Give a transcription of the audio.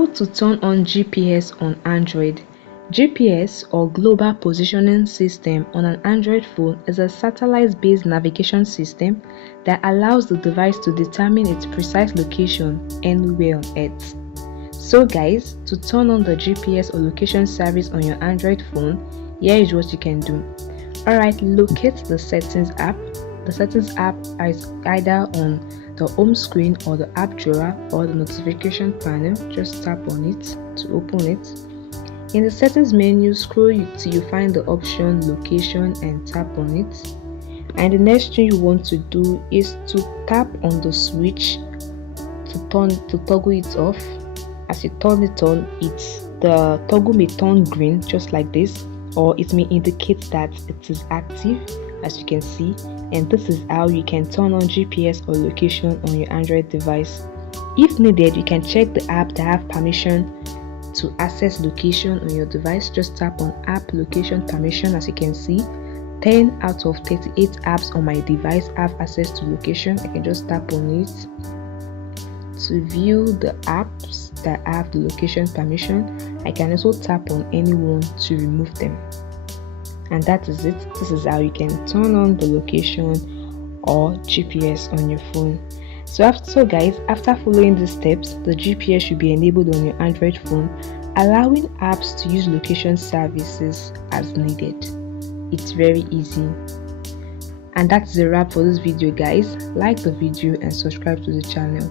How to turn on GPS on Android. GPS, or Global Positioning System, on an Android phone is a satellite-based navigation system that allows the device to determine its precise location anywhere on Earth. So guys, to turn on the GPS or location service on your Android phone, here is what you can do. Alright, locate the Settings app. The Settings app is either on the home screen or the app drawer or the notification panel. Just tap on it to open it. In the settings menu, scroll till you find the option location and tap on it. And the next thing you want to do is to tap on the switch to toggle it off. As you turn it on, the toggle may turn green just like this, or it may indicate that it is active, as you can see. And this is how you can turn on GPS or location on your Android device. If needed, you can check the app that have permission to access location on your device. Just tap on app location permission. As you can see, 10 out of 38 apps on my device have access to location. I can just tap on it to view the apps that have the location permission. I can also tap on any one to remove them. And that is it. This is how you can turn on the location or GPS on your phone. So guys, after following these steps, the GPS should be enabled on your Android phone, allowing apps to use location services as needed. It's very easy. And that's the wrap for this video guys. Like the video and subscribe to the channel.